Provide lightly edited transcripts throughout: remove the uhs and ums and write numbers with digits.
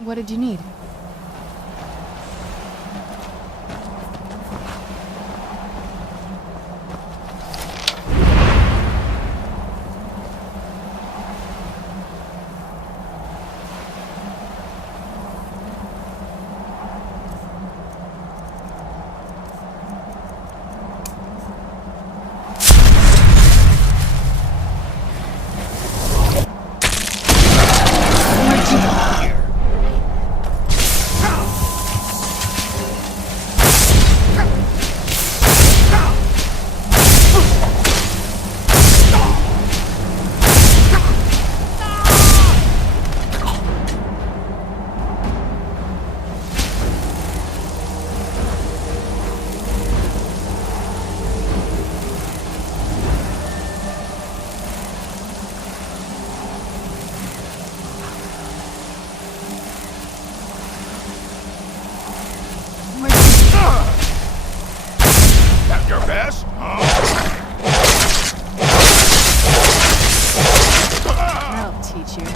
What did you need? At your best? That'll teach you.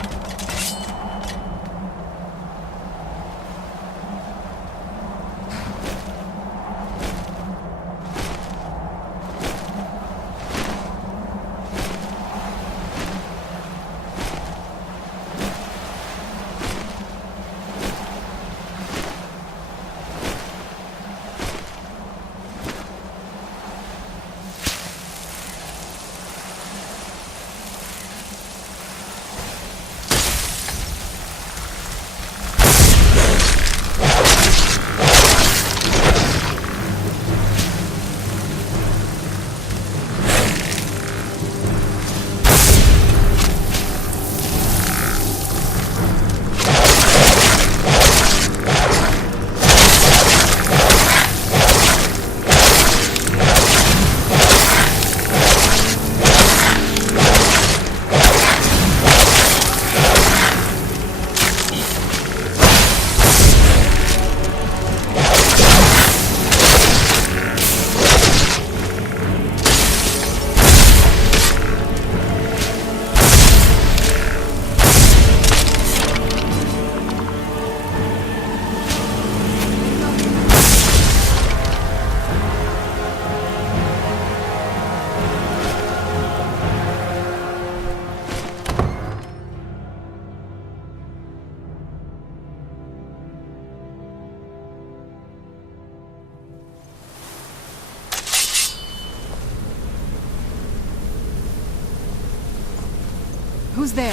Who's there?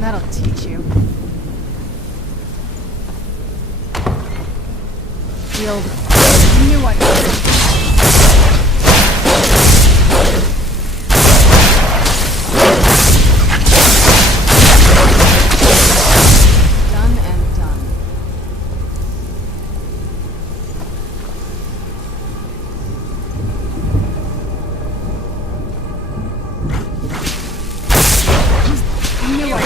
That'll teach you. The old knew what. Done and done. Knew what.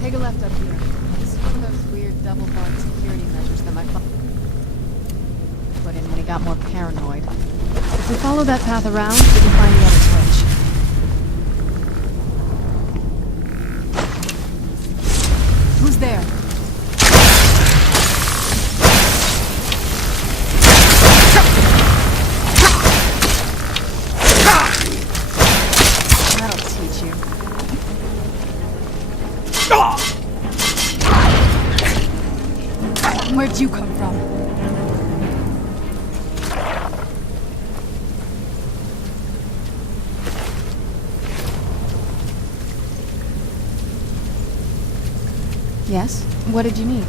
Take a left up here. This is one of those weird double-barred security measures that my father put in when he got more paranoid. If we follow that path around, we can find the other switch. Who's there? That'll teach you. Where'd you come from? Yes? What did you need?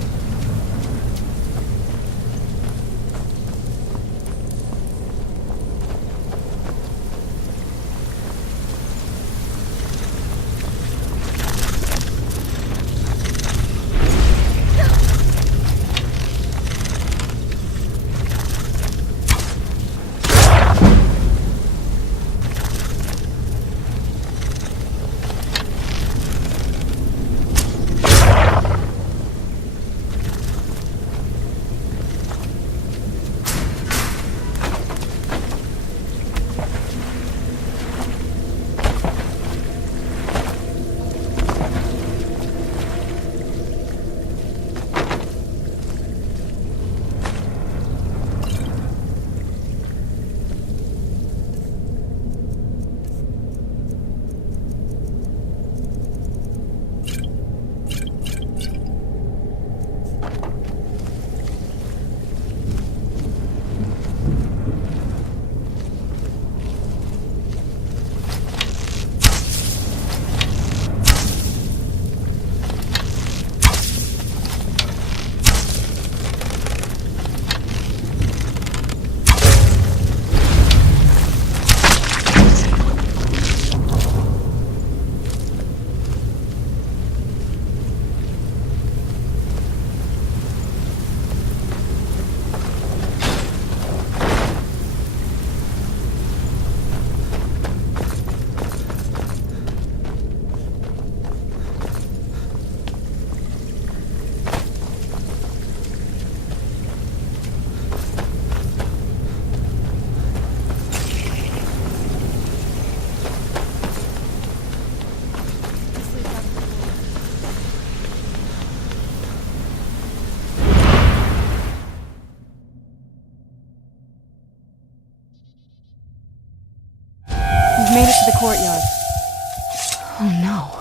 it to the courtyard. Oh no.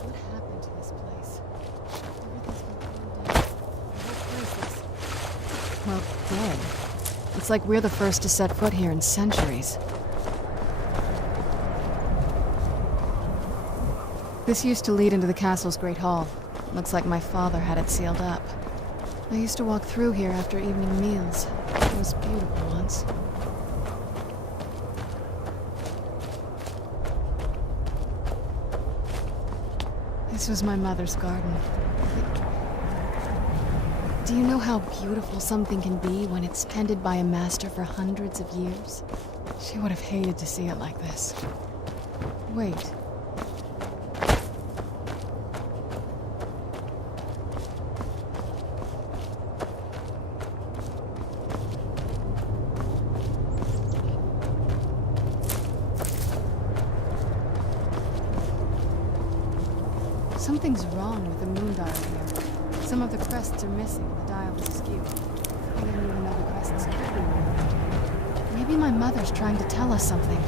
What happened to this place? Everything's been burned down. The whole place is, well, dead. It's like we're the first to set foot here in centuries. This used to lead into the castle's great hall. Looks like my father had it sealed up. I used to walk through here after evening meals. It was beautiful once. This was my mother's garden. Do you know how beautiful something can be when it's tended by a master for hundreds of years? She would have hated to see it like this. Wait. Something's wrong with the moon dial here. Some of the crests are missing, the dial is askew. I didn't even know the crests could be moved. Maybe my mother's trying to tell us something.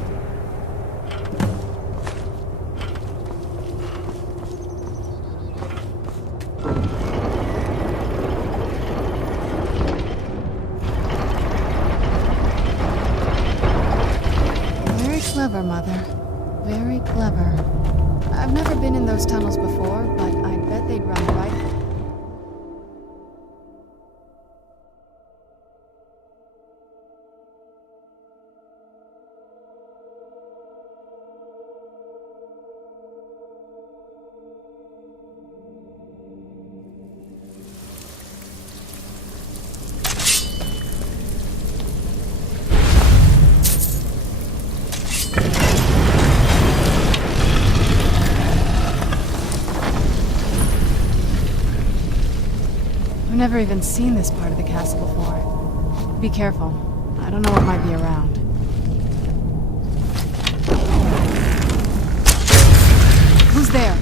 Very clever, Mother. Very clever. I've never been in those tunnels before, but I bet they'd run right. I've never even seen this part of the castle before. Be careful. I don't know what might be around. Who's there?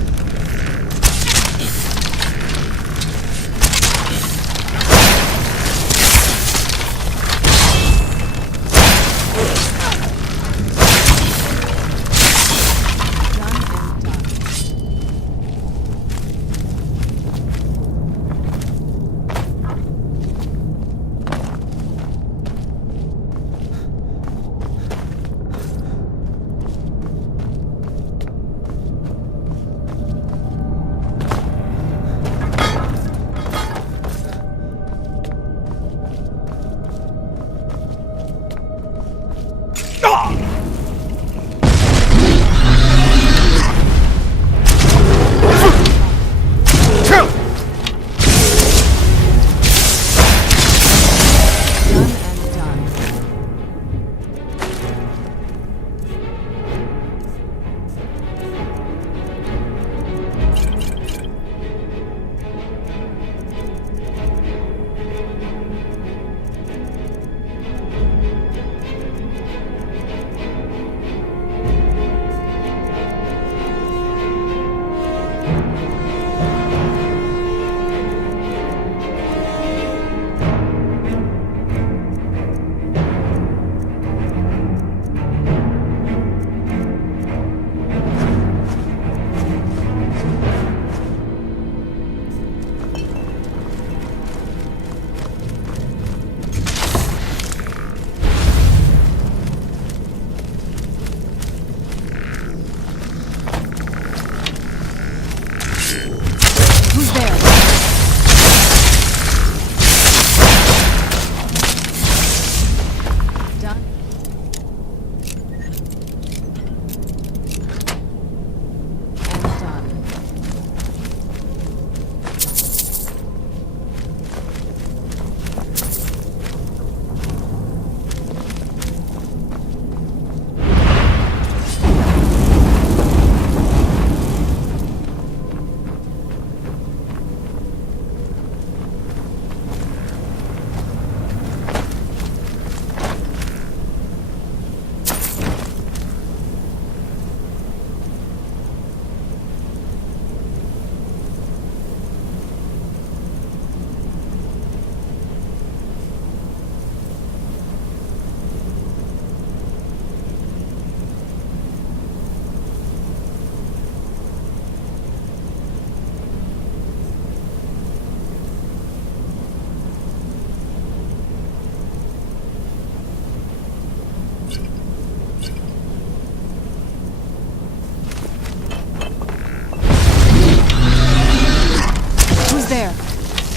there?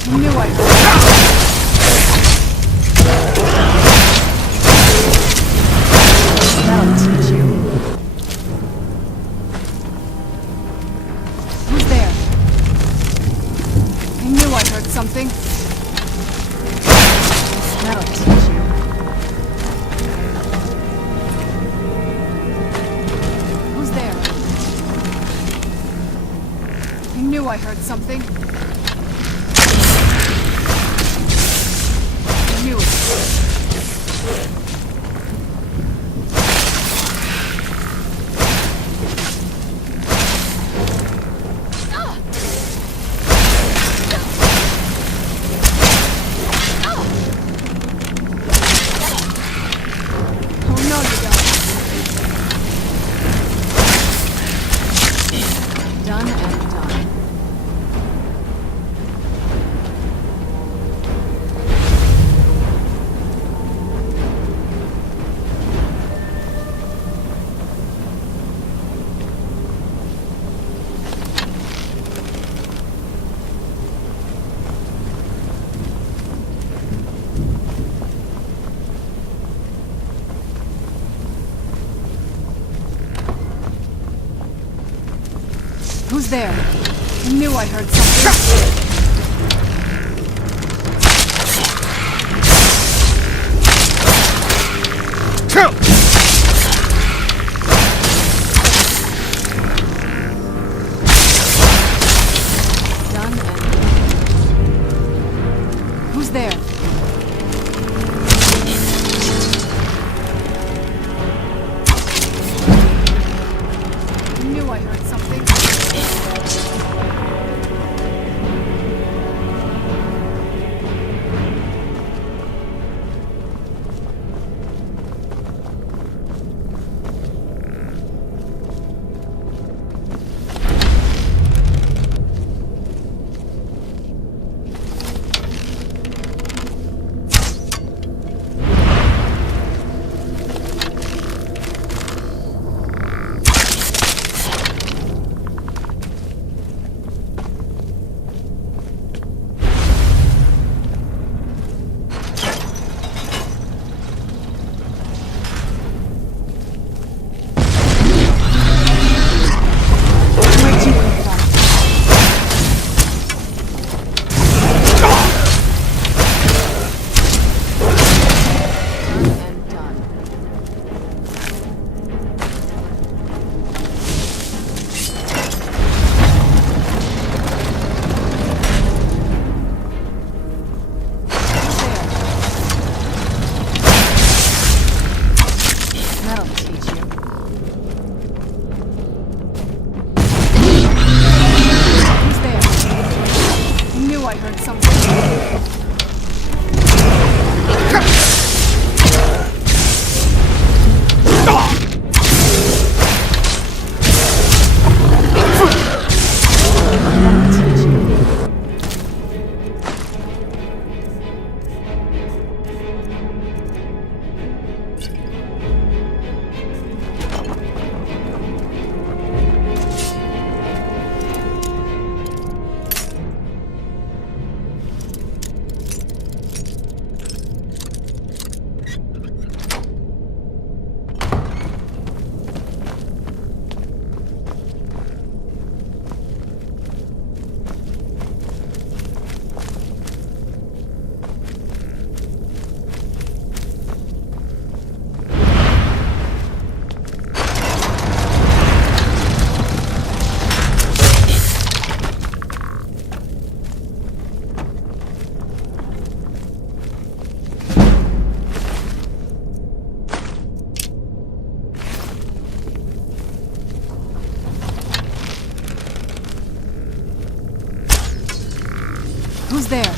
I knew I That'll teach you. Who's there? I knew I heard something. That'll teach you. Who's there? I knew I heard something. I knew it. Who's there? I knew I heard something. Done and... Who's there? I knew I heard something. Who's there?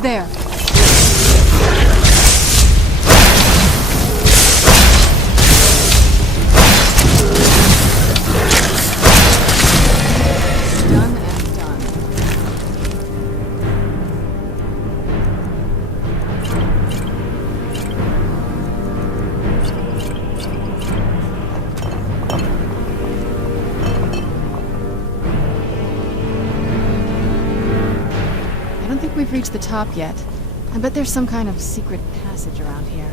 He's there. Done and done. I don't think we've reached the top yet. I bet there's some kind of secret passage around here.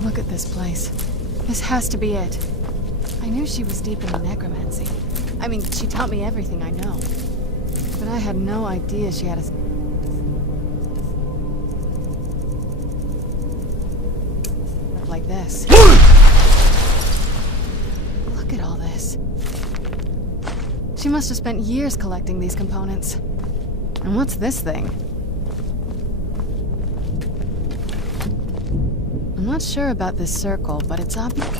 Look at this place. This has to be it. I knew she was deep into necromancy. I mean, she taught me everything I know. But I had no idea she had a... like this. Look at all this. She must have spent years collecting these components. And what's this thing? I'm not sure about this circle, but it's obviously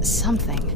something.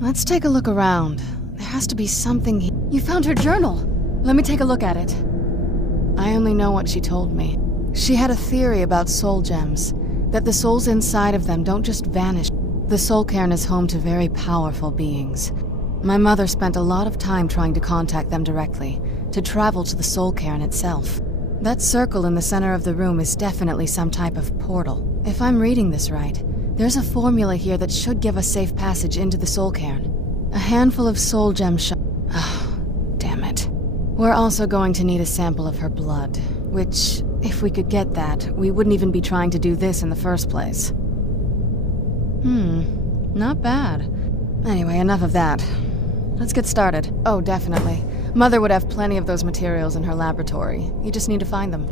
Let's take a look around. There has to be something here. You found her journal! Let me take a look at it. I only know what she told me. She had a theory about soul gems, that the souls inside of them don't just vanish. The soul cairn is home to very powerful beings. My mother spent a lot of time trying to contact them directly, to travel to the soul cairn itself. That circle in the center of the room is definitely some type of portal. If I'm reading this right, there's a formula here that should give us safe passage into the soul cairn. A handful of soul gems damn it. We're also going to need a sample of her blood, which, if we could get that, we wouldn't even be trying to do this in the first place. Not bad. Anyway, enough of that. Let's get started. Oh, definitely. Mother would have plenty of those materials in her laboratory. You just need to find them.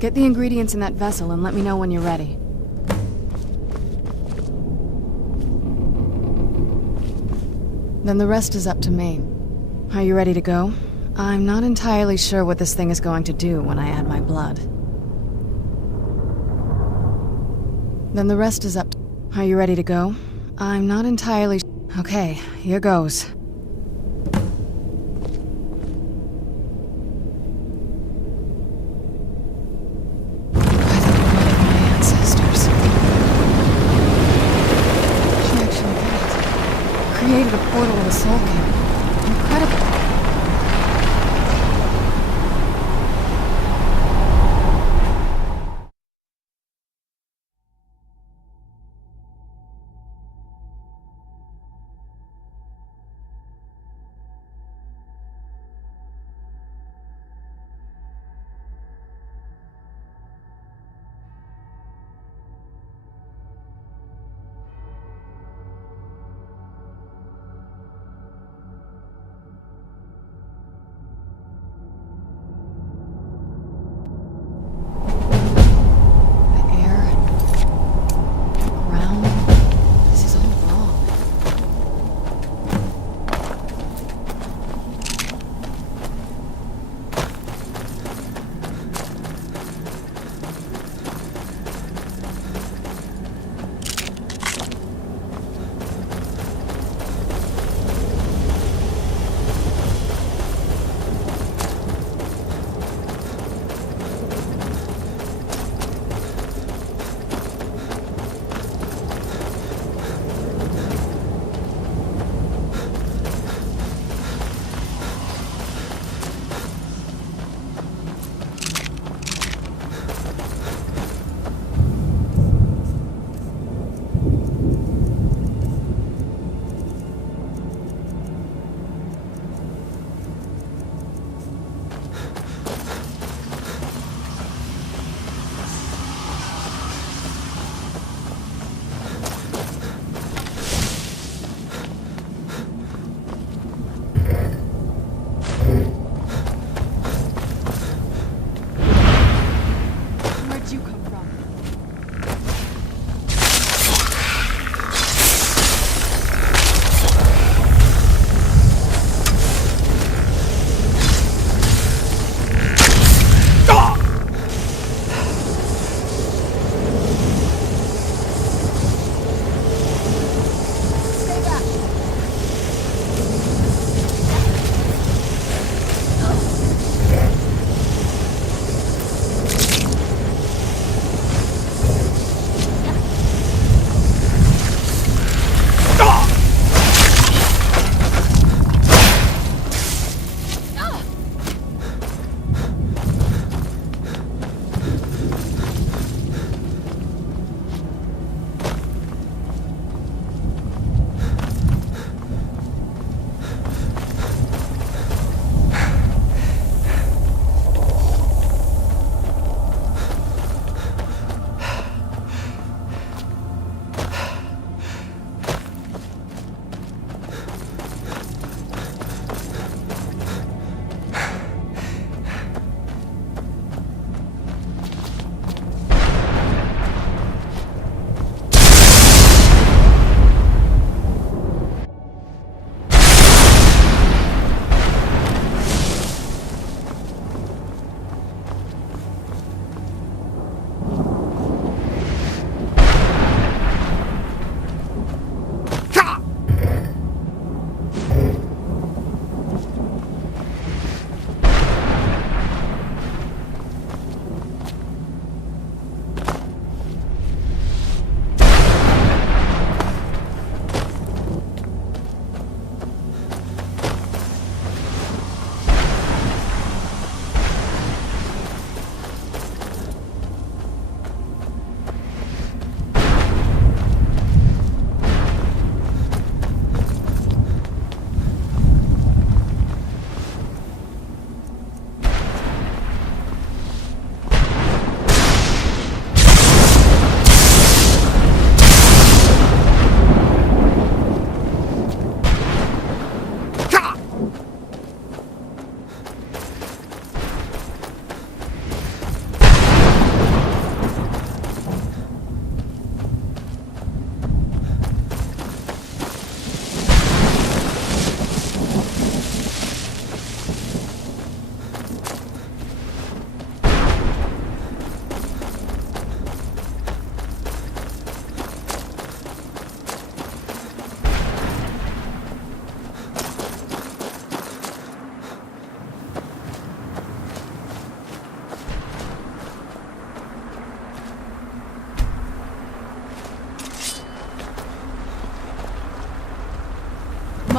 Get the ingredients in that vessel and let me know when you're ready. Then the rest is up to me. Are you ready to go? I'm not entirely sure what this thing is going to do when I add my blood. Then the rest is up to... Are you ready to go? I'm not entirely... Okay, here goes. Created a portal of a soul camp. Incredible.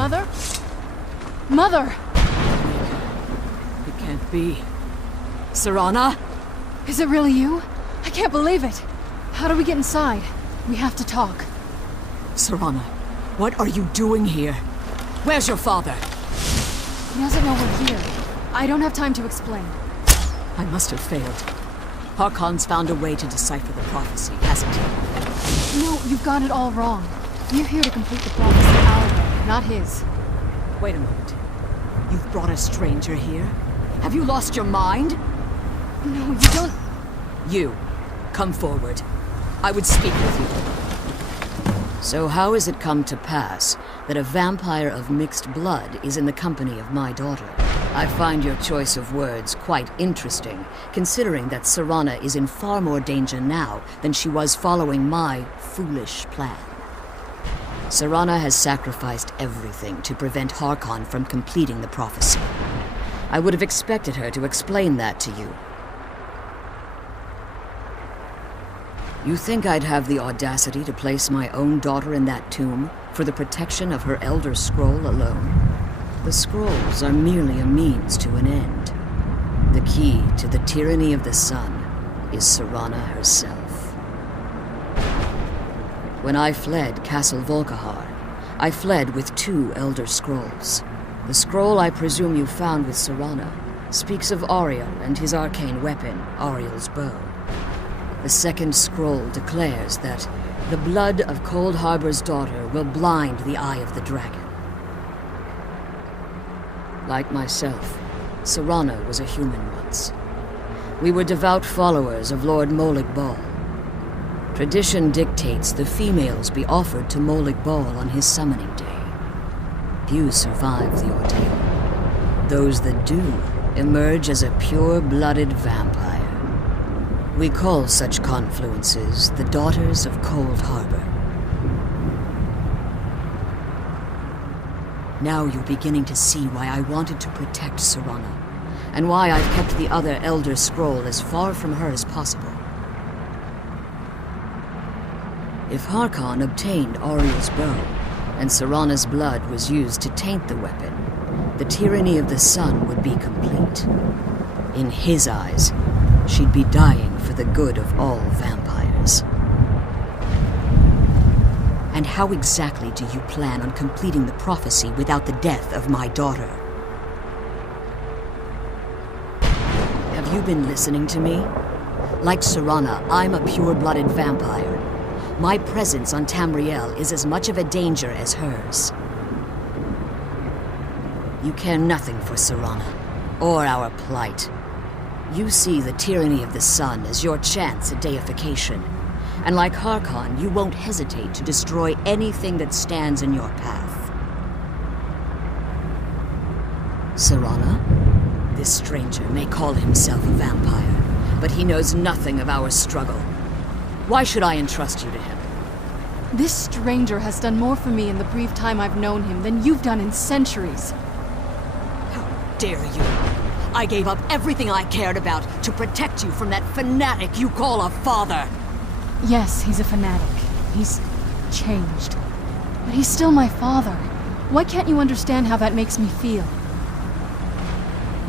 Mother? Mother! It can't be. Serana? Is it really you? I can't believe it. How do we get inside? We have to talk. Serana, what are you doing here? Where's your father? He doesn't know we're here. I don't have time to explain. I must have failed. Harkon's found a way to decipher the prophecy, hasn't he? No, you've got it all wrong. We're here to complete the prophecy our way, not his. Wait a moment. You've brought a stranger here? Have you lost your mind? No, you don't... You, come forward. I would speak with you. So how has it come to pass that a vampire of mixed blood is in the company of my daughter? I find your choice of words quite interesting, considering that Serana is in far more danger now than she was following my foolish plan. Serana has sacrificed everything to prevent Harkon from completing the prophecy. I would have expected her to explain that to you. You think I'd have the audacity to place my own daughter in that tomb for the protection of her Elder Scroll alone? The scrolls are merely a means to an end. The key to the tyranny of the sun is Serana herself. When I fled Castle Volkihar, I fled with 2 Elder Scrolls. The scroll I presume you found with Serana speaks of Ariel and his arcane weapon, Ariel's bow. The second scroll declares that the blood of Cold Harbor's daughter will blind the eye of the dragon. Like myself, Serana was a human once. We were devout followers of Lord Molig Bal. Tradition dictates the females be offered to Molig Bal on his summoning day. Few survive the ordeal. Those that do emerge as a pure-blooded vampire. We call such confluences the Daughters of Cold Harbor. Now you're beginning to see why I wanted to protect Serana, and why I've kept the other Elder Scroll as far from her as possible. If Harkon obtained Ariel's bow, and Serana's blood was used to taint the weapon, the tyranny of the sun would be complete. In his eyes, she'd be dying for the good of all vampires. And how exactly do you plan on completing the prophecy without the death of my daughter? Have you been listening to me? Like Serana, I'm a pure-blooded vampire. My presence on Tamriel is as much of a danger as hers. You care nothing for Serana, or our plight. You see the tyranny of the sun as your chance at deification. And like Harkon, you won't hesitate to destroy anything that stands in your path. Serana? This stranger may call himself a vampire, but he knows nothing of our struggle. Why should I entrust you to him? This stranger has done more for me in the brief time I've known him than you've done in centuries. How dare you! I gave up everything I cared about to protect you from that fanatic you call a father! Yes, he's a fanatic. He's changed. But he's still my father. Why can't you understand how that makes me feel?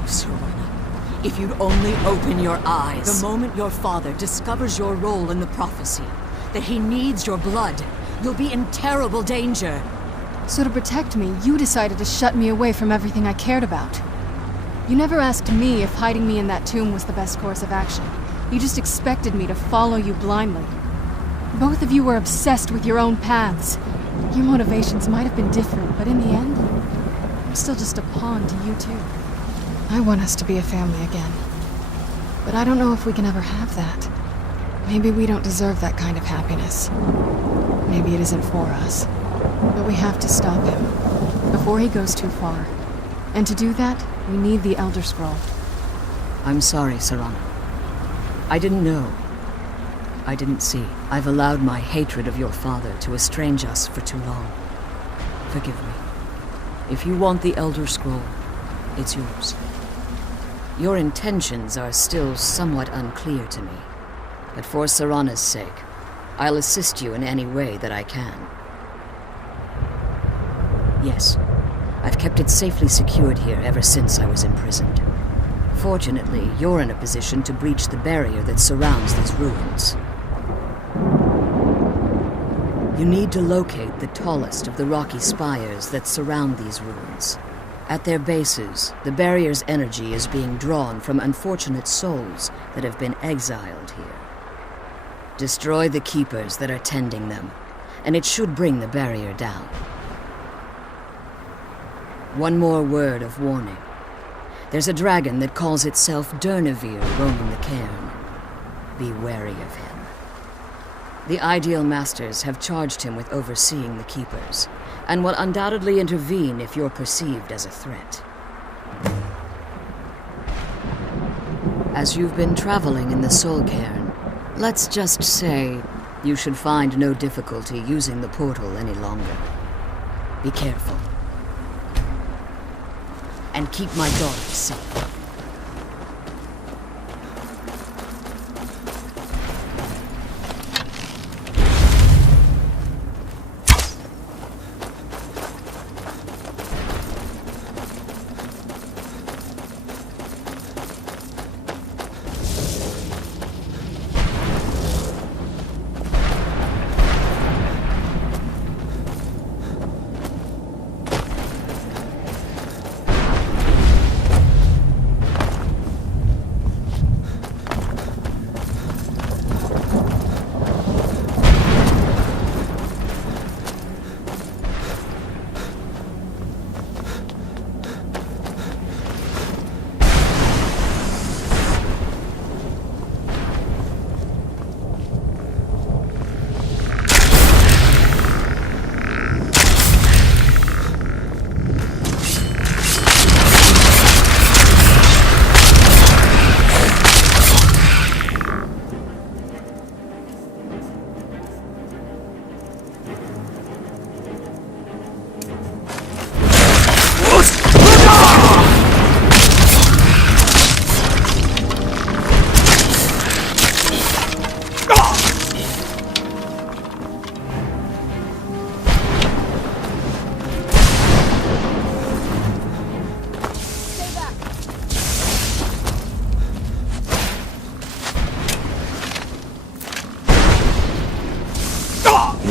Serana, if you'd only open your eyes. The moment your father discovers your role in the prophecy, that he needs your blood, you'll be in terrible danger. So to protect me, you decided to shut me away from everything I cared about. You never asked me if hiding me in that tomb was the best course of action. You just expected me to follow you blindly. Both of you were obsessed with your own paths. Your motivations might have been different, but in the end, I'm still just a pawn to you two. I want us to be a family again. But I don't know if we can ever have that. Maybe we don't deserve that kind of happiness. Maybe it isn't for us. But we have to stop him, before he goes too far. And to do that, we need the Elder Scroll. I'm sorry, Serana. I didn't know. I didn't see. I've allowed my hatred of your father to estrange us for too long. Forgive me. If you want the Elder Scroll, it's yours. Your intentions are still somewhat unclear to me, but for Serana's sake, I'll assist you in any way that I can. Yes, I've kept it safely secured here ever since I was imprisoned. Fortunately, you're in a position to breach the barrier that surrounds these ruins. You need to locate the tallest of the rocky spires that surround these ruins. At their bases, the barrier's energy is being drawn from unfortunate souls that have been exiled here. Destroy the keepers that are tending them, and it should bring the barrier down. One more word of warning. There's a dragon that calls itself Durnevere roaming the cairn. Be wary of him. The Ideal Masters have charged him with overseeing the keepers, and will undoubtedly intervene if you're perceived as a threat. As you've been traveling in the Soul Cairn, let's just say you should find no difficulty using the portal any longer. Be careful. And keep my daughter safe.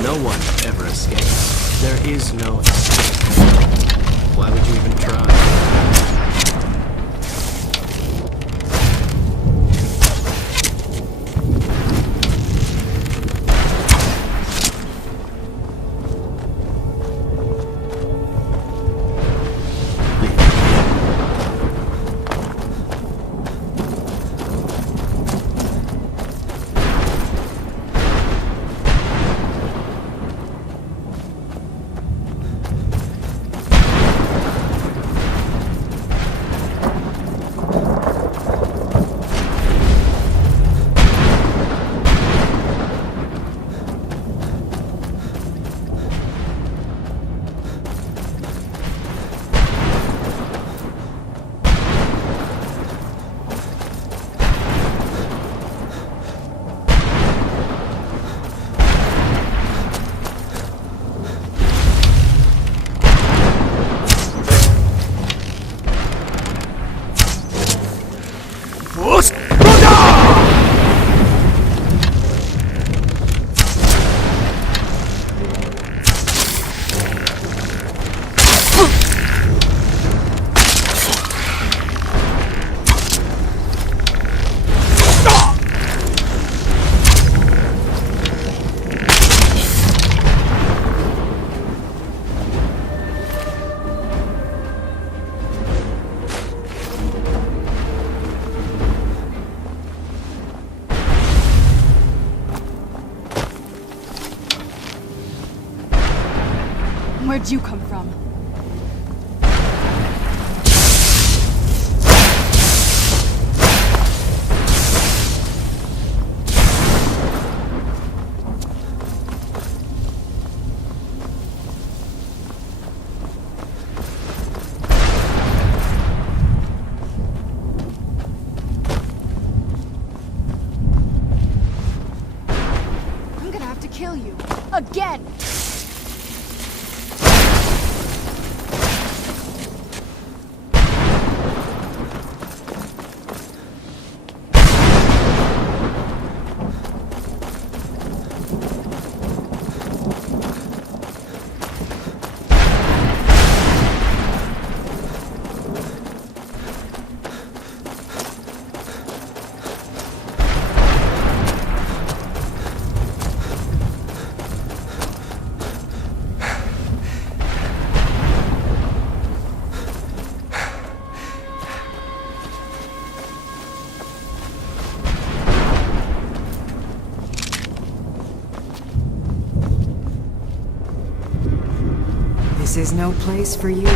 No one ever escapes. There is no escape. Why would you even try? Where'd you come from? I'm gonna have to kill you. Again! This is no place for you.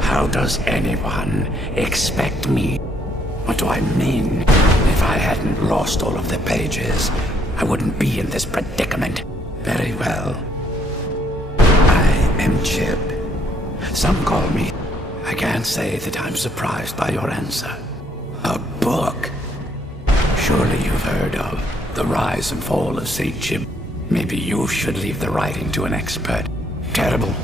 How does anyone expect me? What do I mean? If I hadn't lost all of the pages, I wouldn't be in this predicament. Very well. I am Chip. Some call me. I can't say that I'm surprised by your answer. A book? Surely you've heard of The Rise and Fall of St. Chip. Maybe you should leave the writing to an expert. Terrible.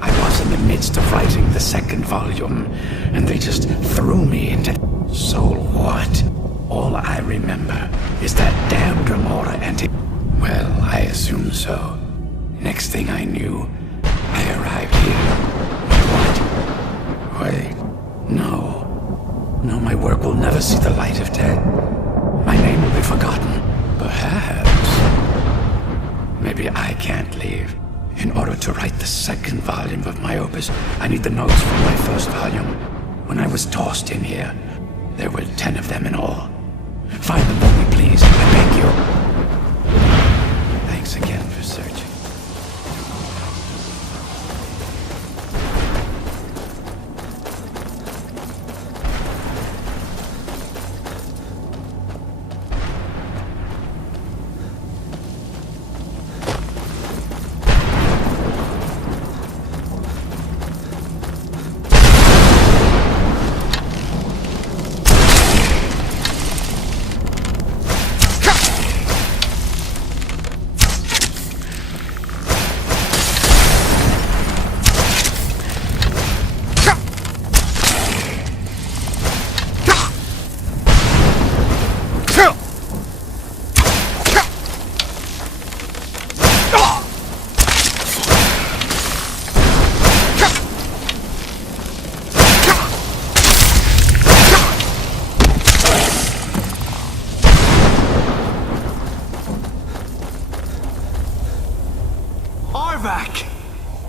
I was in the midst of writing the second volume, and they just threw me into... So what? All I remember is that damned Remora and it... Well, I assume so. Next thing I knew, I arrived here. What? Wait. No. No, my work will never see the light of day. My name will be forgotten. Perhaps. Maybe I can't leave. In order to write the second volume of my opus, I need the notes from my first volume. When I was tossed in here, there were 10 of them in all. Find them for me, please. I beg you. Thanks again for searching.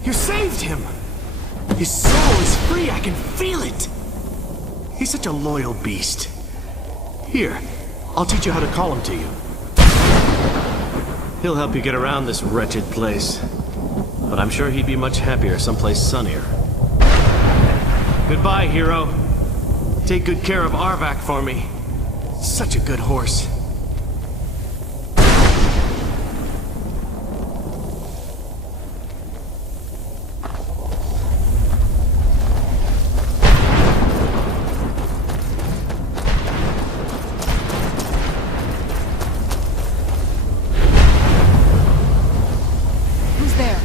You saved him! His soul is free, I can feel it! He's such a loyal beast. Here, I'll teach you how to call him to you. He'll help you get around this wretched place. But I'm sure he'd be much happier someplace sunnier. Goodbye, hero. Take good care of Arvak for me. Such a good horse. Who's there?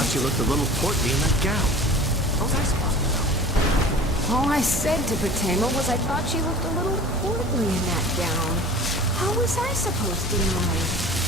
thought you looked a little portly in that gown. How was I supposed to know? All I said to Patema was I thought she looked a little portly in that gown. How was I supposed to know?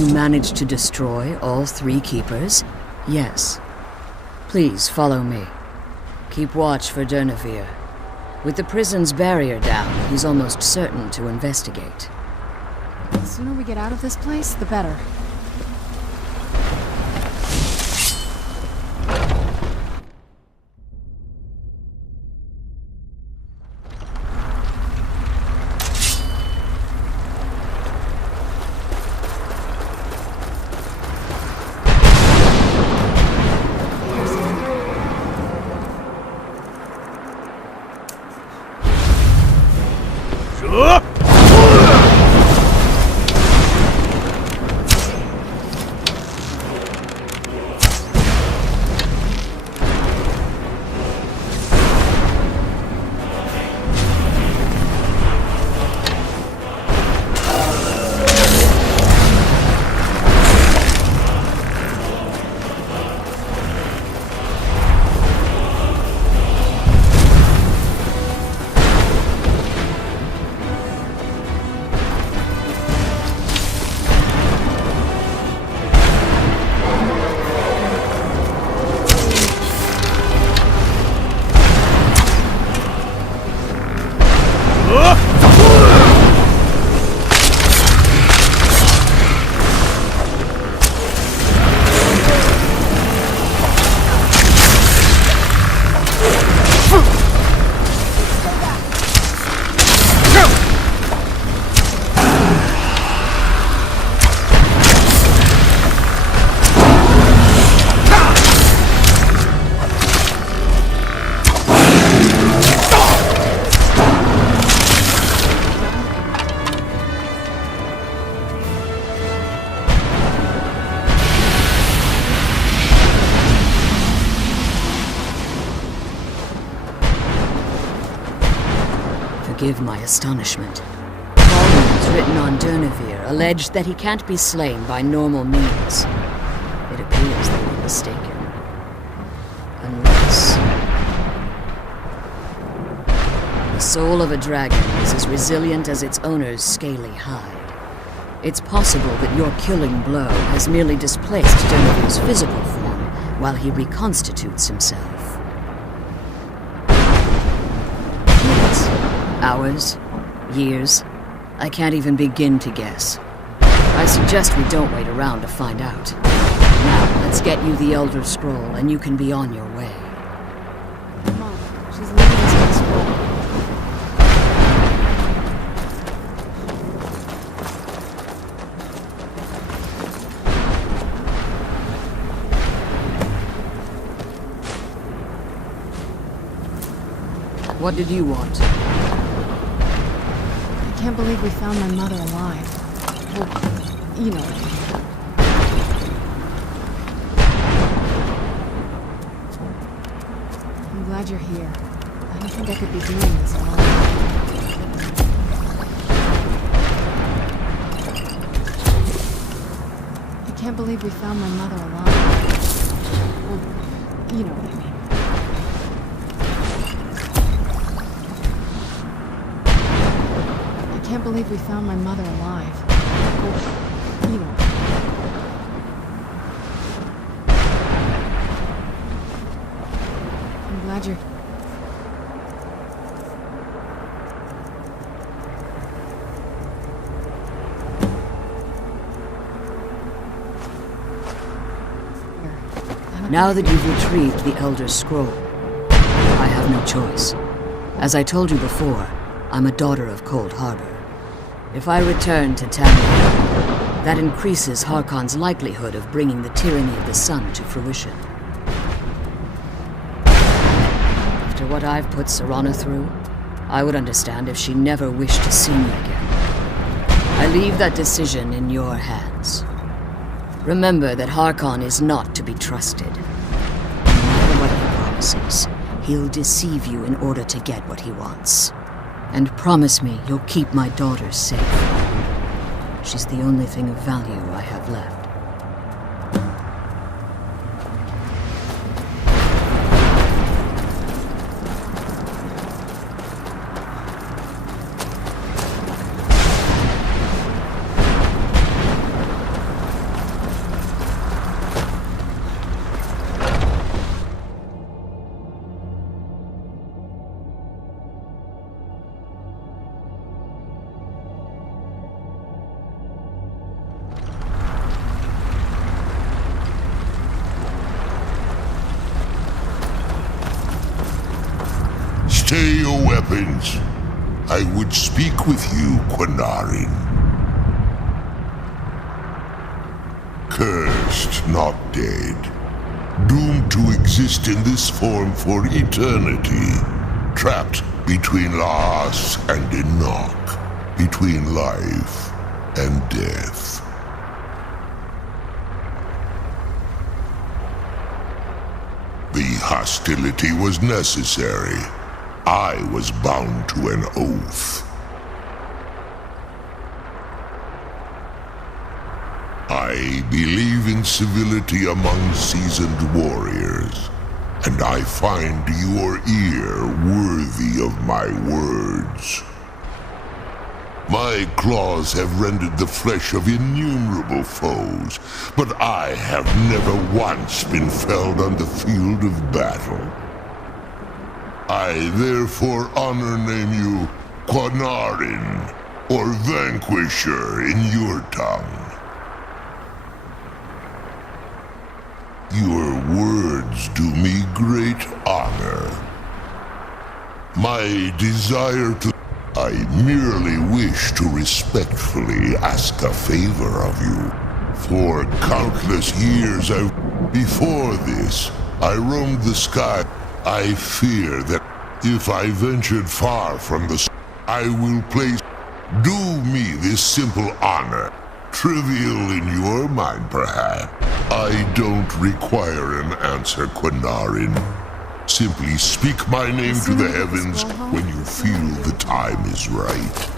You managed to destroy all 3 keepers? Yes. Please follow me. Keep watch for Durnevere. With the prison's barrier down, he's almost certain to investigate. The sooner we get out of this place, the better. Forgive my astonishment. Volumes written on Durnevere allege that he can't be slain by normal means. It appears they were mistaken. Unless... The soul of a dragon is as resilient as its owner's scaly hide. It's possible that your killing blow has merely displaced Durnevere's physical form while he reconstitutes himself. Hours? Years? I can't even begin to guess. I suggest we don't wait around to find out. Now, let's get you the Elder Scroll, and you can be on your way. Mom, she's leading us to the scroll. What did you want? I can't believe we found my mother alive. Well, you know what I mean. I'm glad you're here. I don't think I could be doing this alone. I can't believe we found my mother alive. Well, you know what I mean. I can't believe we found my mother alive. Well, you know. I'm glad you're... Now that you've retrieved the Elder Scroll, I have no choice. As I told you before, I'm a daughter of Cold Harbor. If I return to Tamriel, that increases Harkon's likelihood of bringing the tyranny of the sun to fruition. After what I've put Serana through, I would understand if she never wished to see me again. I leave that decision in your hands. Remember that Harkon is not to be trusted. No matter what he promises, he'll deceive you in order to get what he wants. And promise me you'll keep my daughter safe. She's the only thing of value I have left. happens, I would speak with you, Quinarin. Cursed, not dead. Doomed to exist in this form for eternity. Trapped between Laas and Enoch. Between life and death. The hostility was necessary. I was bound to an oath. I believe in civility among seasoned warriors, and I find your ear worthy of my words. My claws have rended the flesh of innumerable foes, but I have never once been felled on the field of battle. I therefore honor name you Quinarin, or Vanquisher in your tongue. Your words do me great honor. My desire to... I merely wish to respectfully ask a favor of you. For countless years before this, I roamed the sky. I fear that if I ventured far from the I will place... Do me this simple honor. Trivial in your mind, perhaps. I don't require an answer, Quinarin. Simply speak my name to the heavens when you feel the time is right.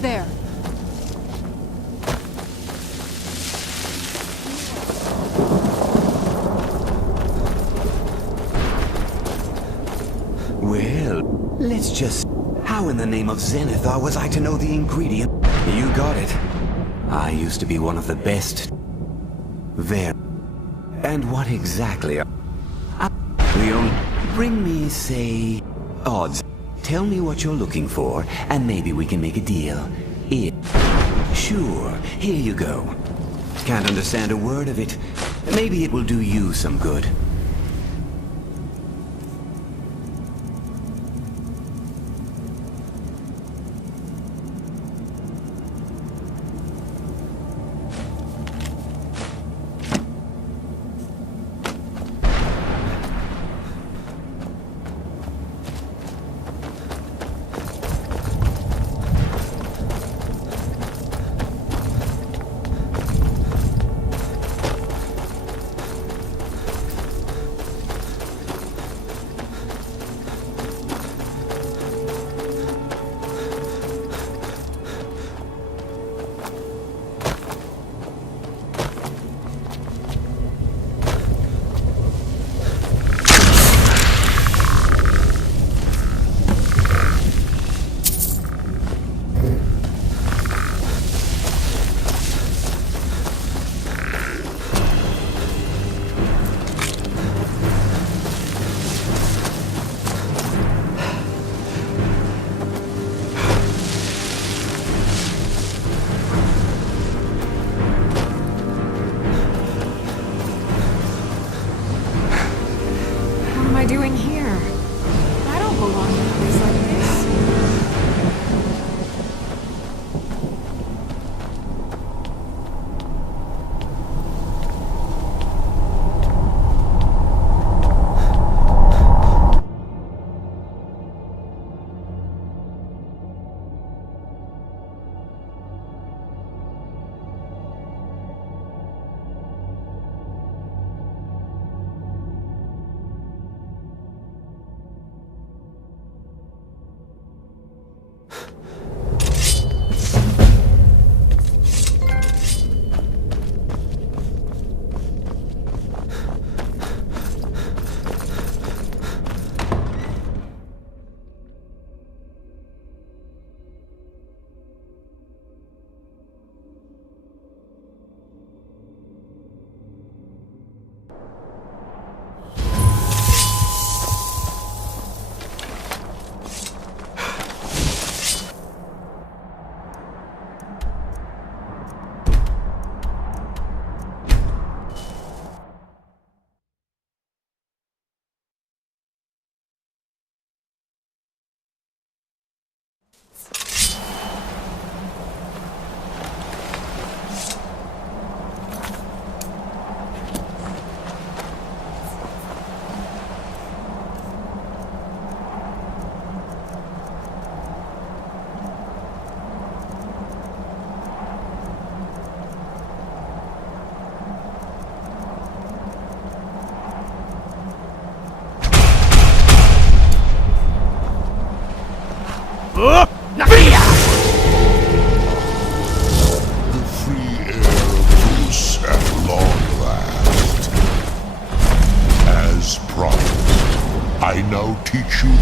There. Well, let's just... How in the name of Zenithar was I to know the ingredient? You got it. I used to be one of the best. There. And what exactly are... Bring me, say... odds. Tell me what you're looking for, and maybe we can make a deal. Sure, here you go. Can't understand a word of it. Maybe it will do you some good.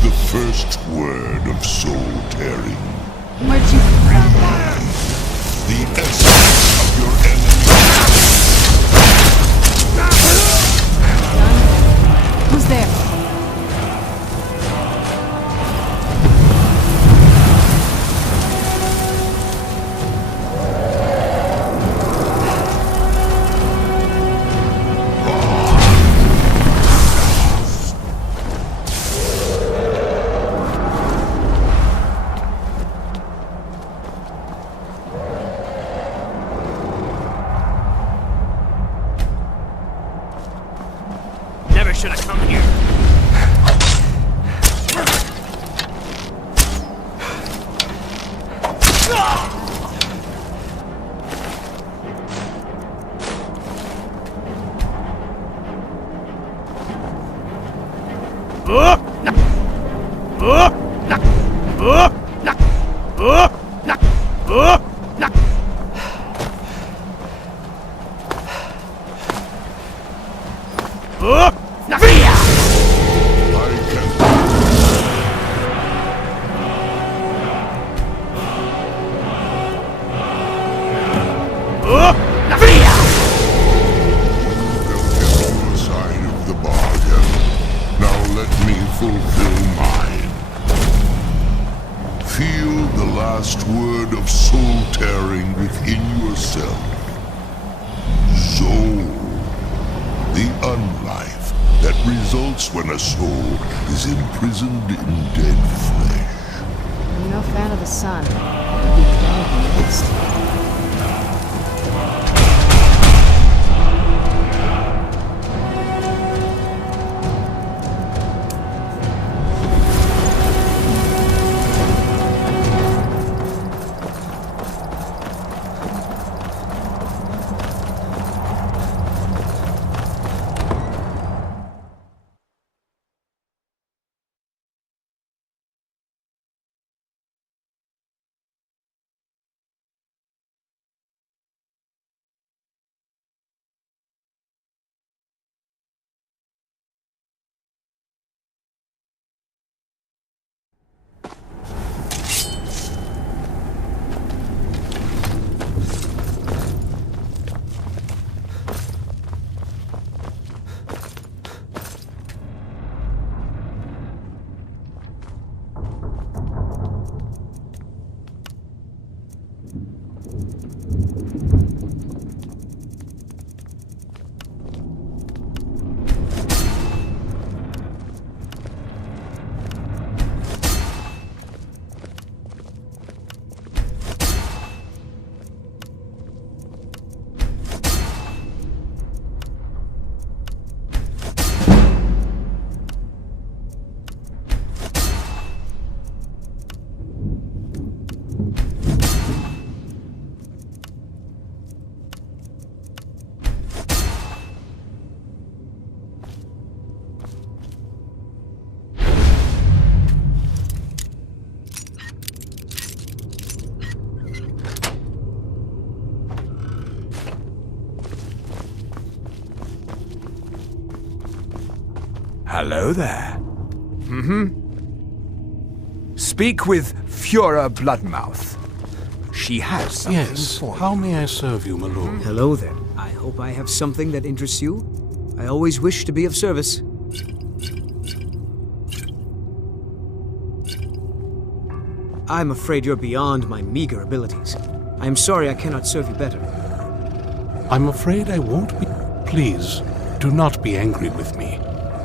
the first word of soul tearing. Where'd you... The essence of your enemy. Who's there? Never should have come here. Fulfill mine. Feel the last word of soul tearing within yourself. Soul. The unlife that results when a soul is imprisoned in dead flesh. I'm no fan of the sun. It'd be very mixed. Hello there. Speak with Fura Bloodmouth. She has something Yes. for you. How may I serve you, my lord? Hello there. I hope I have something that interests you. I always wish to be of service. I'm afraid you're beyond my meager abilities. I am sorry I cannot serve you better. I'm afraid I won't be. Please, do not be angry with me.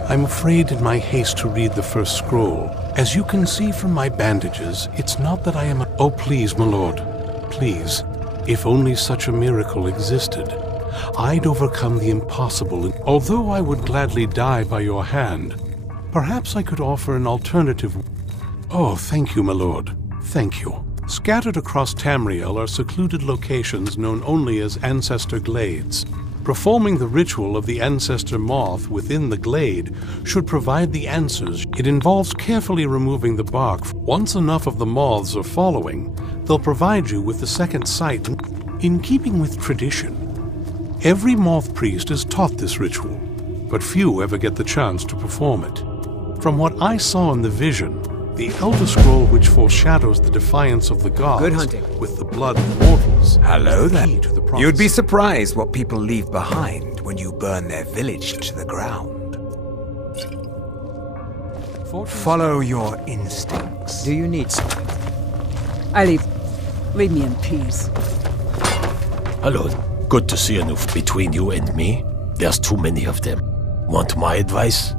I'm afraid in my haste to read the first scroll. As you can see from my bandages, it's not that I am a... Oh, please, my lord. Please. If only such a miracle existed. I'd overcome the impossible, and although I would gladly die by your hand, perhaps I could offer an alternative... Oh, thank you, my lord. Thank you. Scattered across Tamriel are secluded locations known only as Ancestor Glades. Performing the ritual of the Ancestor Moth within the glade should provide the answers. It involves carefully removing the bark. Once enough of the moths are following, they'll provide you with the second sight. In keeping with tradition, every moth priest is taught this ritual, but few ever get the chance to perform it. From what I saw in the vision, the Elder Scroll which foreshadows the defiance of the gods Good hunting. with the blood of mortals. Hello is the there. key to the You'd be prophecy. surprised what people leave behind when you burn their village to the ground. Follow your instincts. Do you need something? I leave. Leave me in peace. Hello. Good to see enough between you and me. There's too many of them. Want my advice?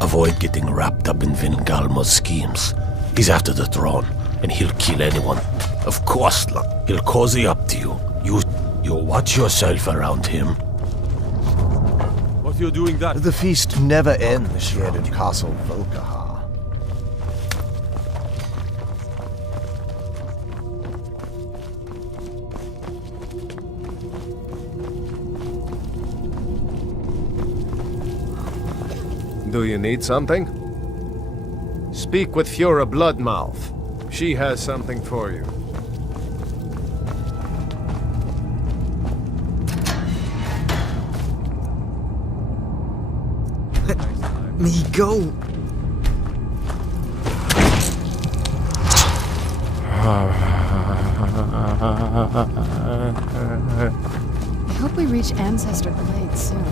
Avoid getting wrapped up in Vingalma's schemes. He's after the throne, and he'll kill anyone. Of course, he'll cozy up to you. You watch yourself around him. What are you doing that? The feast never ends here in Castle Volkahar. Do you need something? Speak with Fiora Bloodmouth. She has something for you. Let me go. I hope we reach Ancestor Glade soon.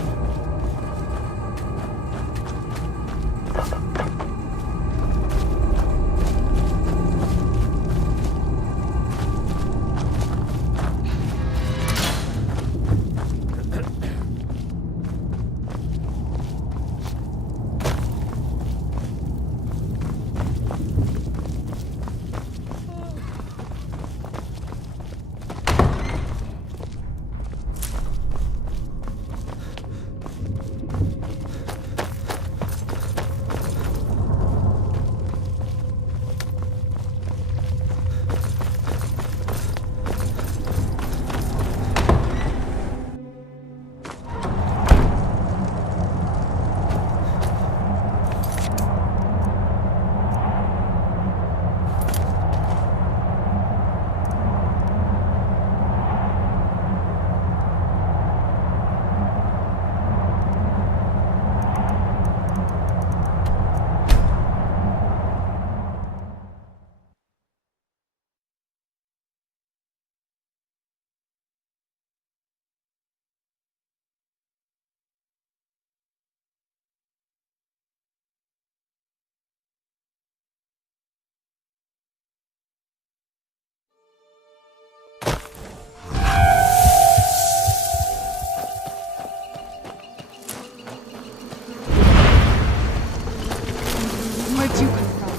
Where'd you come from?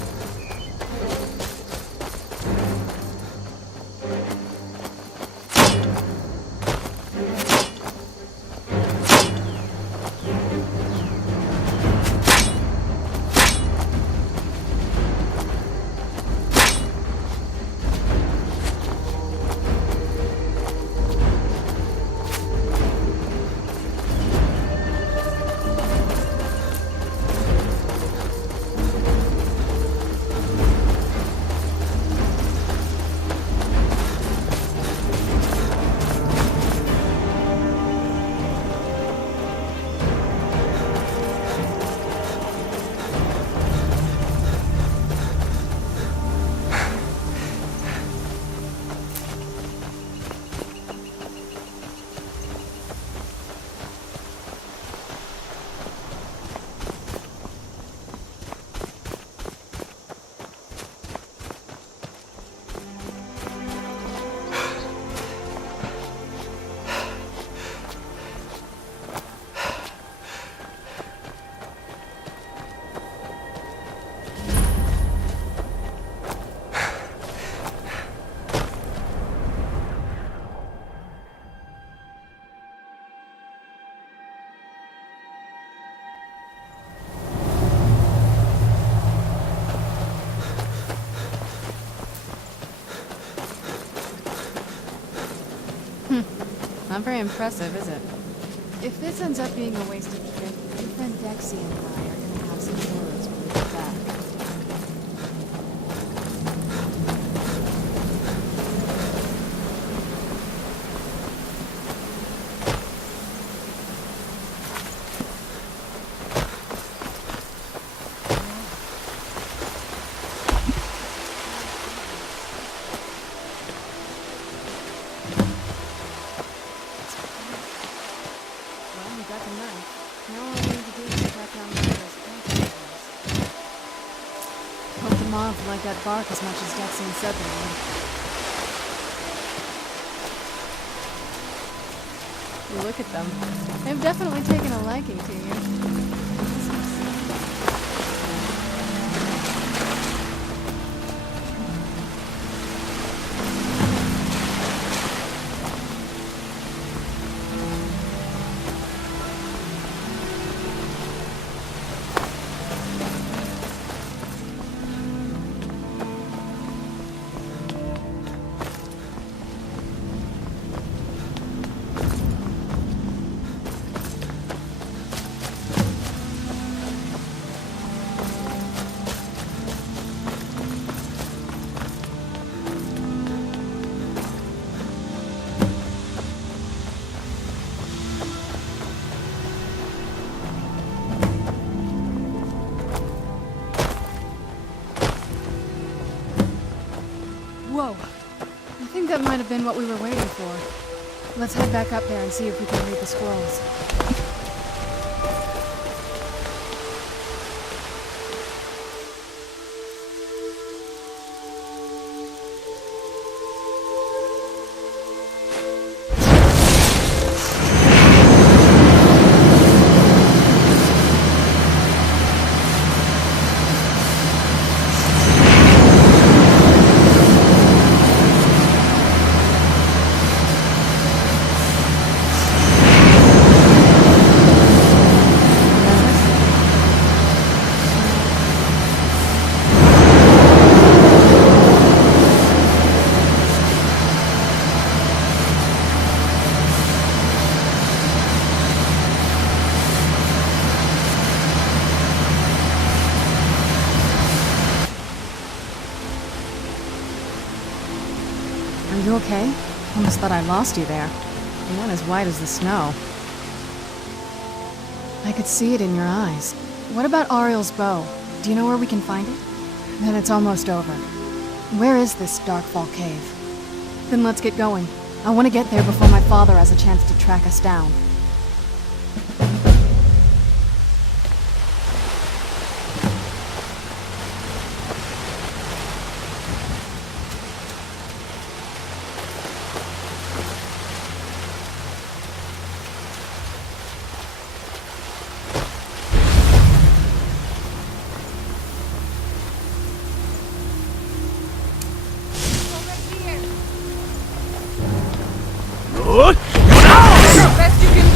Not very impressive, is it? If this ends up being a wasted trip, your friend Dexy and I are gonna have some words when we get back. moths like that bark as much as Dexine said they would. You look at them. They've definitely taken a liking to you. Whoa. I think that might have been what we were waiting for. Let's head back up there and see if we can read the scrolls. Are you okay? Almost thought I lost you there. You went as white as the snow. I could see it in your eyes. What about Ariel's bow? Do you know where we can find it? Then it's almost over. Where is this Darkfall cave? Then let's get going. I want to get there before my father has a chance to track us down. Best you can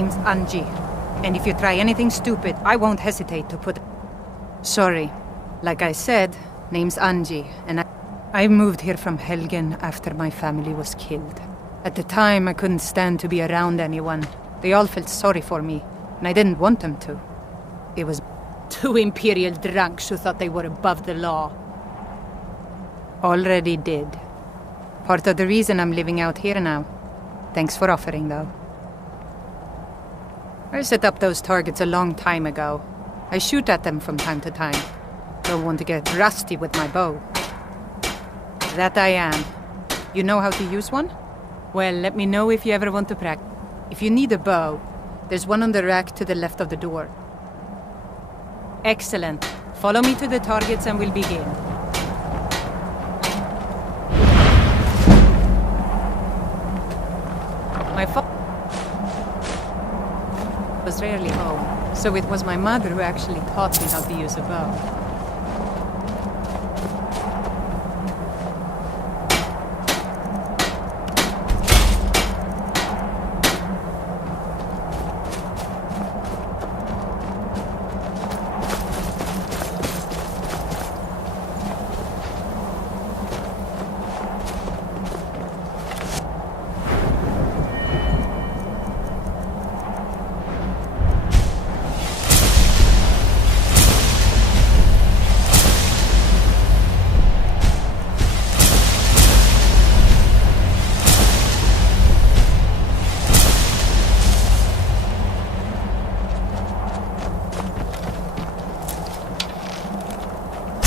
name's Anji. And if you try anything stupid, I won't hesitate to put... Sorry. Like I said, name's Anji, and I moved here from Helgen after my family was killed. At the time, I couldn't stand to be around anyone. They all felt sorry for me, and I didn't want them to. It was two Imperial drunks who thought they were above the law. Already did. Part of the reason I'm living out here now. Thanks for offering, though. I set up those targets a long time ago. I shoot at them from time to time. Don't want to get rusty with my bow. That I am. You know how to use one? Well, let me know if you ever want to practice. If you need a bow, there's one on the rack to the left of the door. Excellent. Follow me to the targets and we'll begin. My father was rarely home, so it was my mother who actually taught me how to use a bow.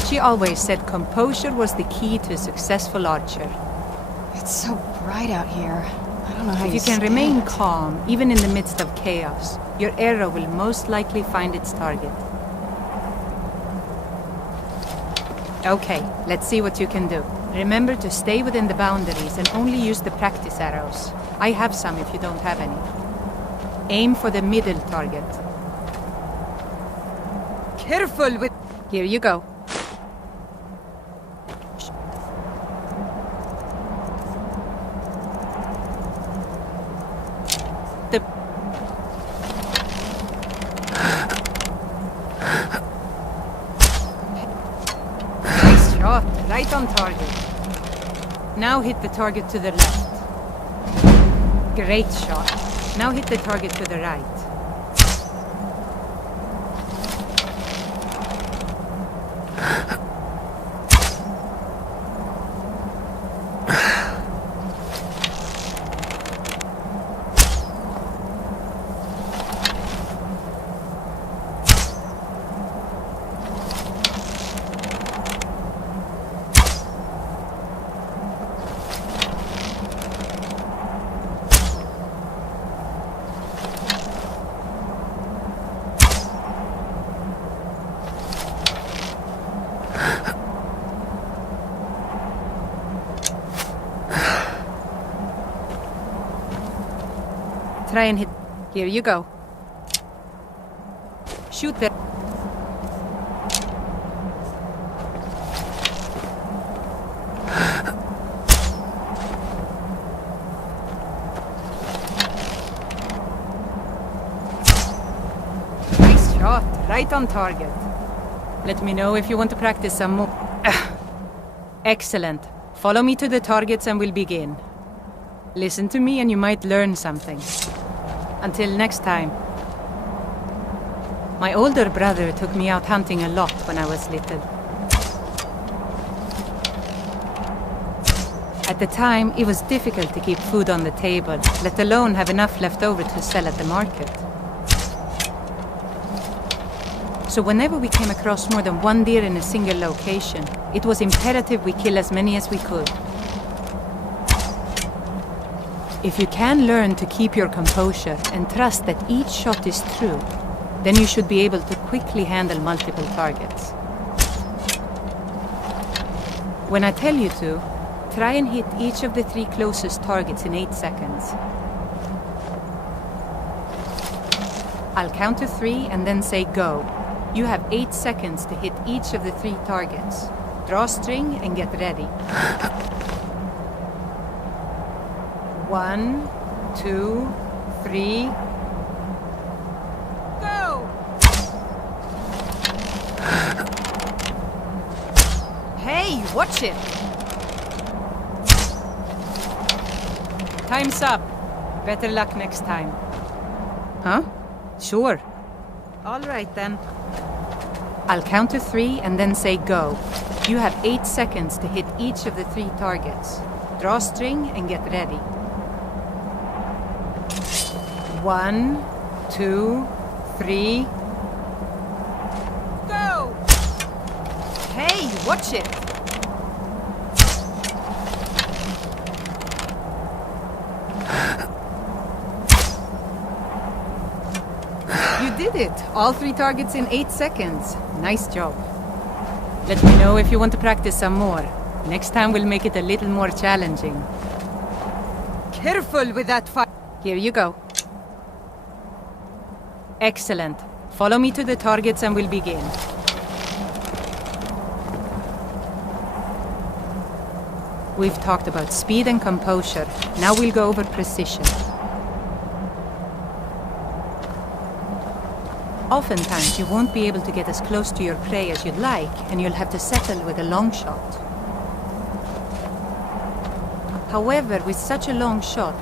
She always said composure was the key to a successful archer. It's so bright out here. I don't know how If you can remain calm, even in the midst of chaos, your arrow will most likely find its target. Okay, let's see what you can do. Remember to stay within the boundaries and only use the practice arrows. I have some if you don't have any. Aim for the middle target. Careful with... Here you go. Nice shot, right on target. Now hit the target to the left. Great shot. Now hit the target to the right. Try and hit. Here you go. Shoot there. Nice shot. Right on target. Let me know if you want to practice some more. Excellent. Follow me to the targets and we'll begin. Listen to me and you might learn something. Until next time. My older brother took me out hunting a lot when I was little. At the time, it was difficult to keep food on the table, let alone have enough left over to sell at the market. So whenever we came across more than one deer in a single location, it was imperative we kill as many as we could. If you can learn to keep your composure and trust that each shot is true, then you should be able to quickly handle multiple targets. When I tell you to, try and hit each of the 3 closest targets in 8 seconds. I'll count to 3 and then say go. You have 8 seconds to hit each of the 3 targets. Draw string and get ready. 1, 2, 3, Hey, watch it! Time's up. Better luck next time. Huh? Sure. All right then. I'll count to 3 and then say go. You have 8 seconds to hit each of the 3 targets. Draw string and get ready. 1, 2, 3. Go! Hey, watch it! You did it! All 3 targets in 8 seconds. Nice job. Let me know if you want to practice some more. Next time we'll make it a little more challenging. Careful with that fire! Here you go. Excellent. Follow me to the targets and we'll begin. We've talked about speed and composure. Now we'll go over precision. Oftentimes, you won't be able to get as close to your prey as you'd like, and you'll have to settle with a long shot. However, with such a long shot,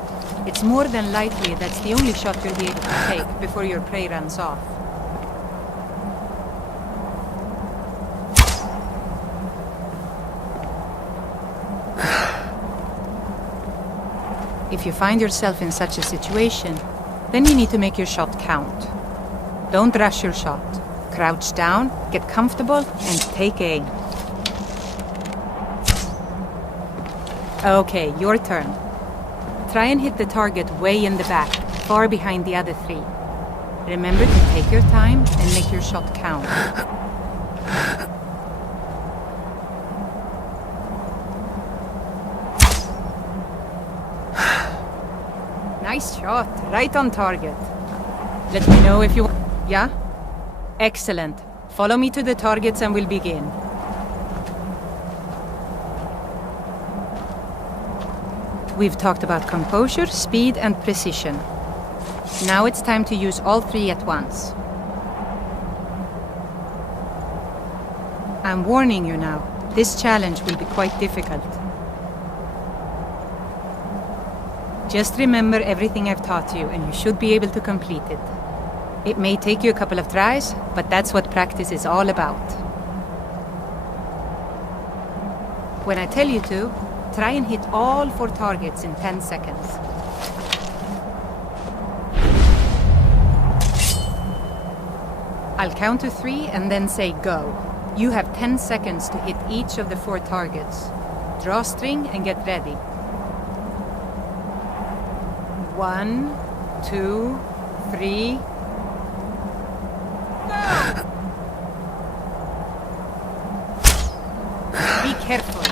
it's more than likely that's the only shot you'll be able to take before your prey runs off. If you find yourself in such a situation, then you need to make your shot count. Don't rush your shot. Crouch down, get comfortable, and take aim. Okay, your turn. Try and hit the target way in the back, far behind the other 3. Remember to take your time and make your shot count. Nice shot, right on target. Let me know if you... Yeah? Excellent. Follow me to the targets and we'll begin. We've talked about composure, speed, and precision. Now it's time to use all 3 at once. I'm warning you now. This challenge will be quite difficult. Just remember everything I've taught you, and you should be able to complete it. It may take you a couple of tries, but that's what practice is all about. When I tell you to, try and hit all 4 targets in 10 seconds. I'll count to 3 and then say go. You have 10 seconds to hit each of the 4 targets. Draw string and get ready. 1, 2, 3... Be careful.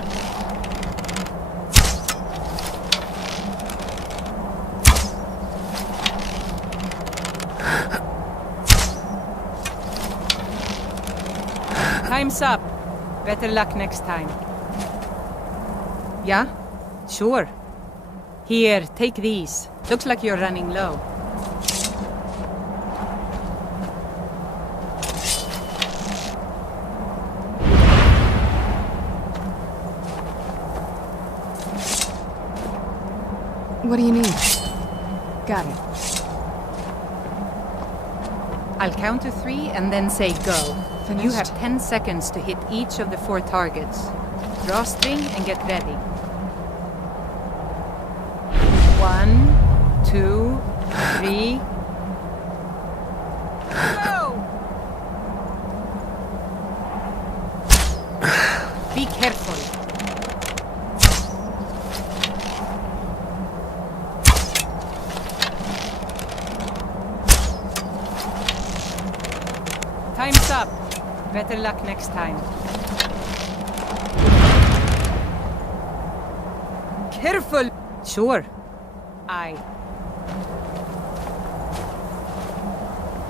Time's up. Better luck next time. Yeah? Sure. Here, take these. Looks like you're running low. What do you need? Got it. I'll count to 3 and then say go. Finished? You have 10 seconds to hit each of the 4 targets. Draw string and get ready. 1, 2, 3... Go! Be careful. Time's up. Better luck next time. Careful! Sure. Aye.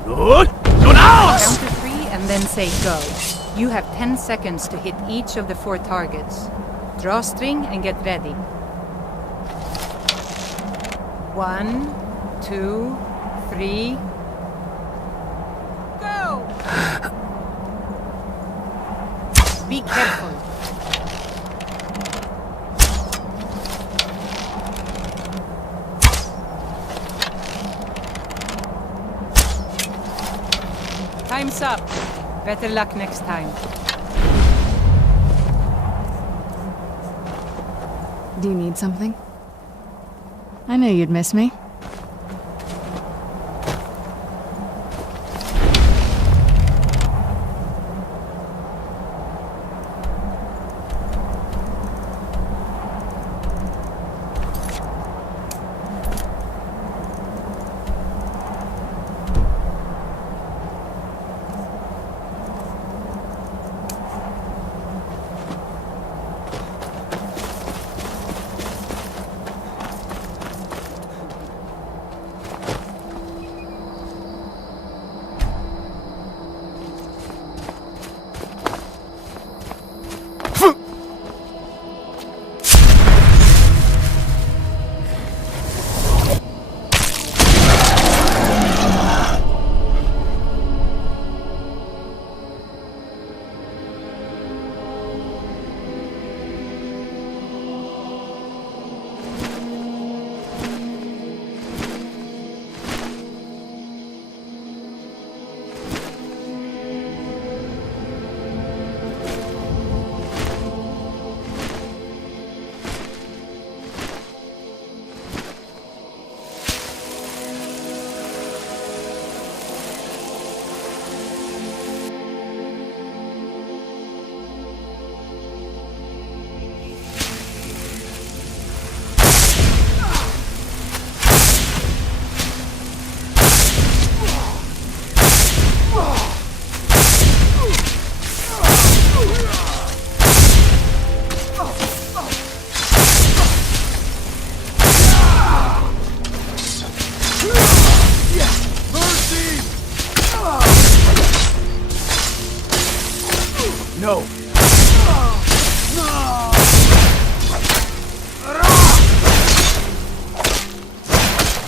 Count to 3 and then say go. You have 10 seconds to hit each of the 4 targets. Draw string and get ready. 1, 2, 3... Go! Be careful. Time's up. Better luck next time. Do you need something? I knew you'd miss me. No.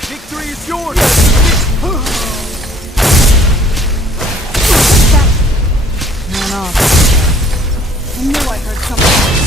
Victory is yours! Ran off. I knew I heard something.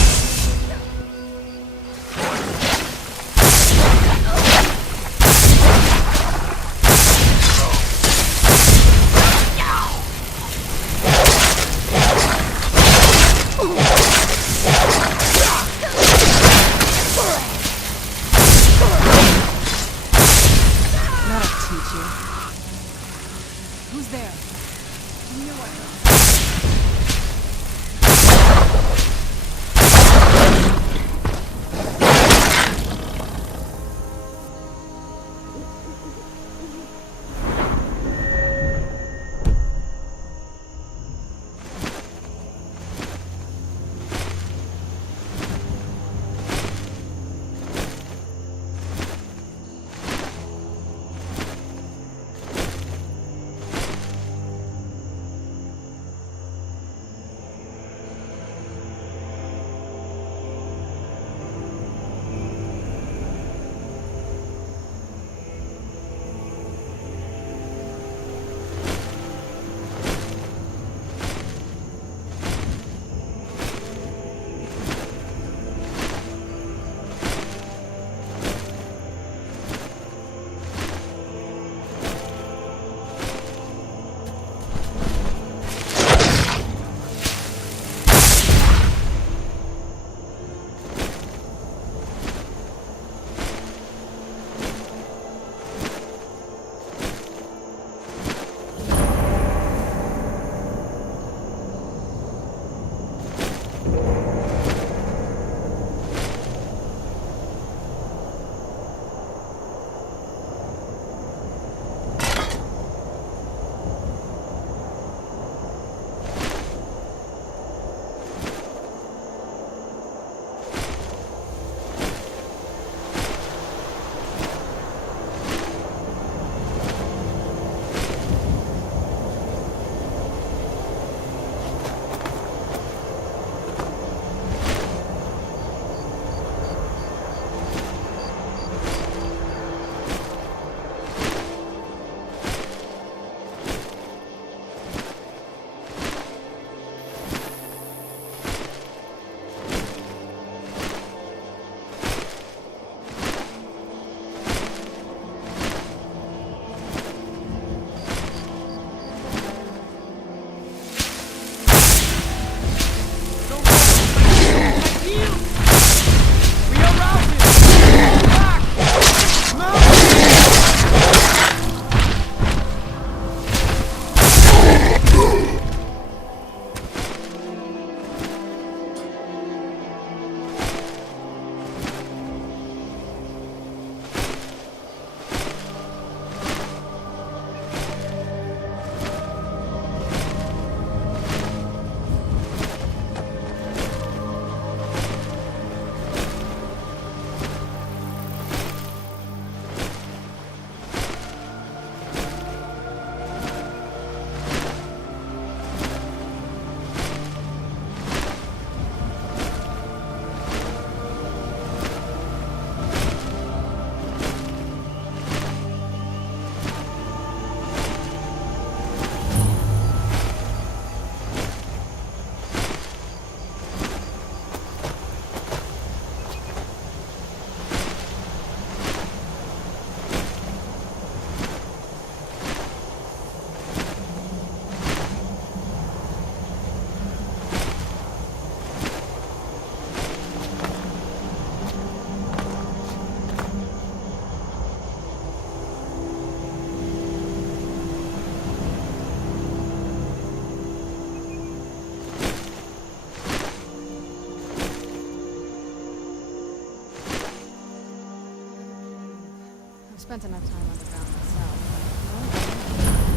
spent enough time underground myself.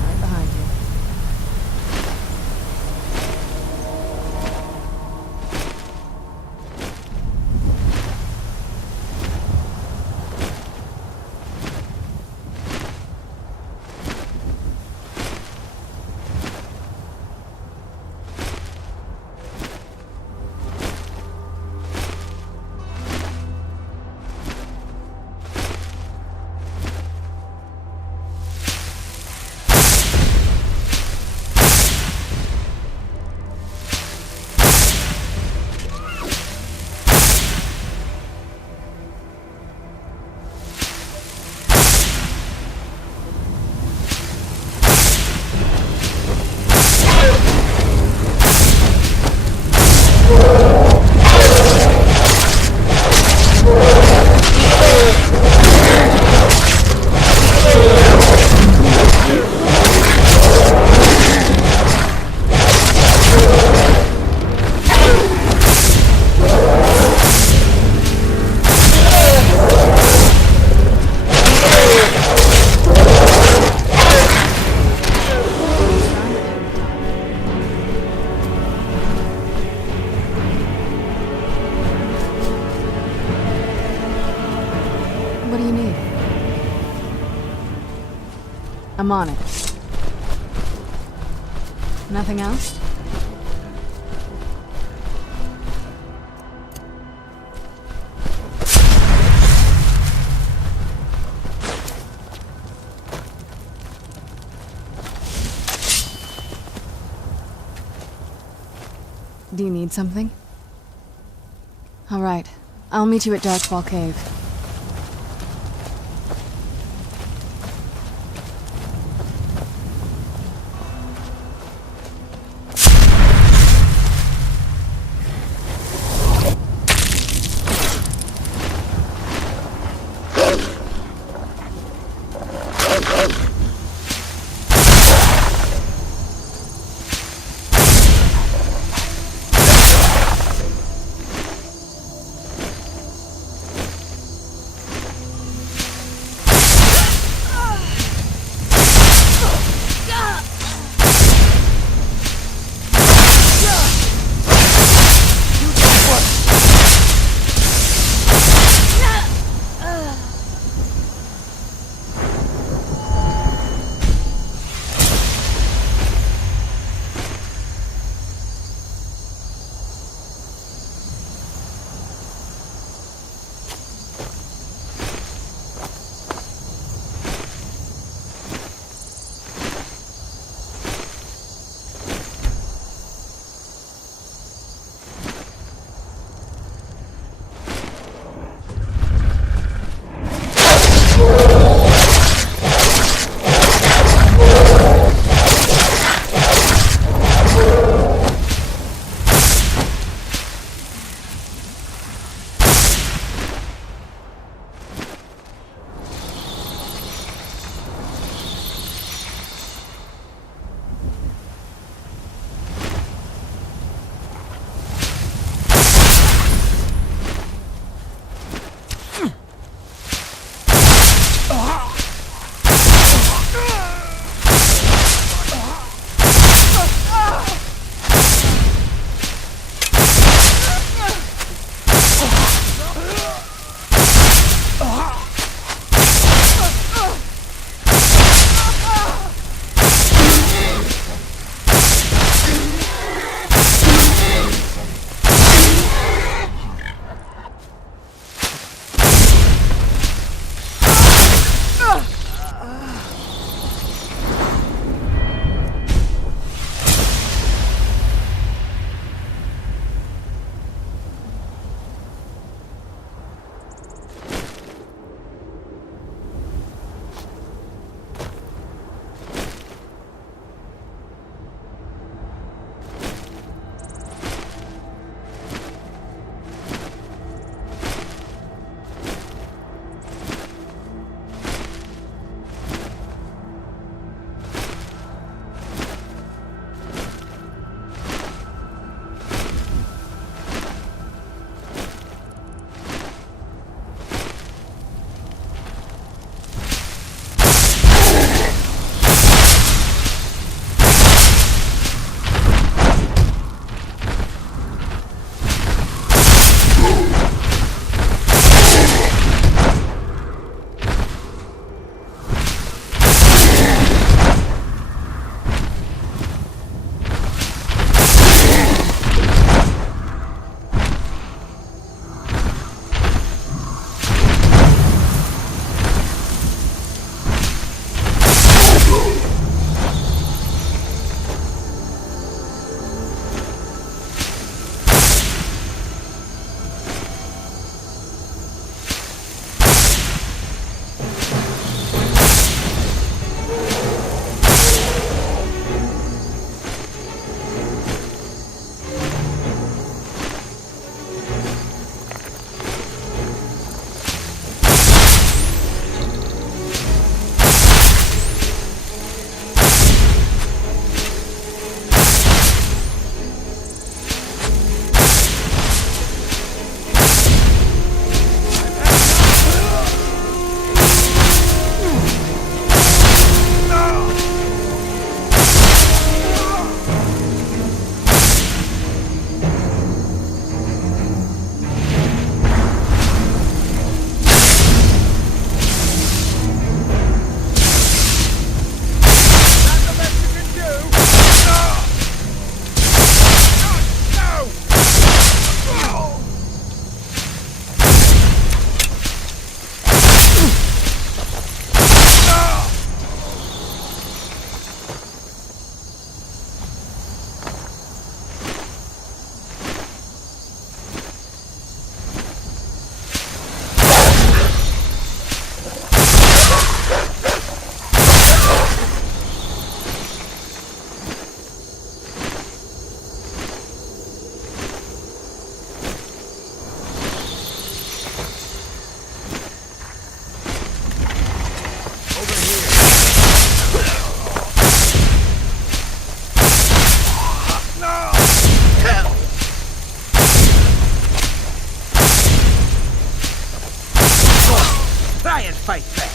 Right behind you. What do you need? I'm on it. Nothing else? Do you need something? All right. I'll meet you at Darkfall Cave. fight back.